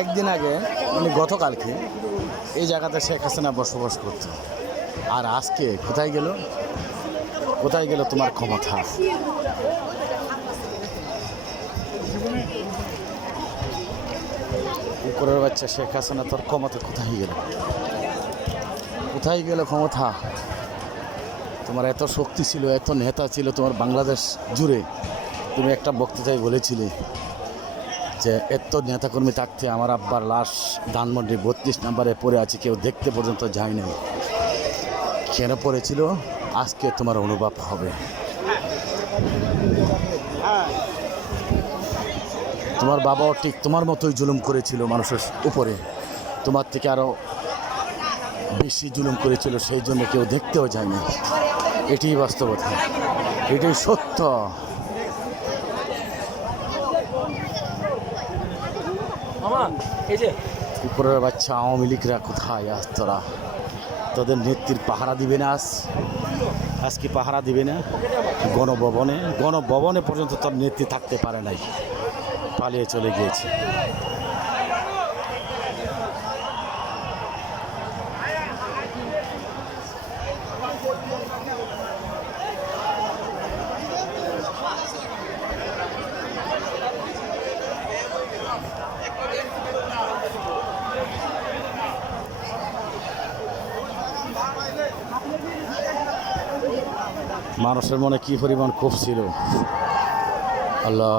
একদিন আগে মানে গতকালকে এই জায়গাতে শেখ হাসিনা বসবাস করত, আর আজকে কোথায় গেল? কোথায় গেল তোমার ক্ষমতা? উপরের বাচ্চা শেখ হাসিনা, তোর ক্ষমতা কোথায় গেল? কোথায় গেল ক্ষমতা? তোমার এত শক্তি ছিল, এত নেতা ছিল তোমার বাংলাদেশ জুড়ে। তুমি একটা বক্তৃতায় বলেছিলে যে এত নেতাকর্মী থাকতে আমার আব্বার লাশ ধানমন্ডি 32 নম্বরে পড়ে আছে, কেউ দেখতে পর্যন্ত যায় নাই। কেন পড়েছিল? আজকে তোমার অনুভব হবে। তোমার বাবাও ঠিক তোমার মতোই জুলুম করেছিল মানুষের উপরে, তোমার থেকে আরও বেশি জুলুম করেছিল, সেই জন্য কেউ দেখতেও যায় না। এটাই বাস্তবতা, এটাই সত্য। উপরের বাচ্চা আওয়ামী লীগরা কোথায়? আজ তোরা তোদের নেত্রীর পাহারা দিবে না? আজকে পাহারা দিবে না? গণভবনে পর্যন্ত তোর নেত্রী থাকতে পারে নাই, পালিয়ে চলে গিয়েছে। মানুষের মনে কি পরিমাণ ক্ষোভ ছিল, আল্লাহ।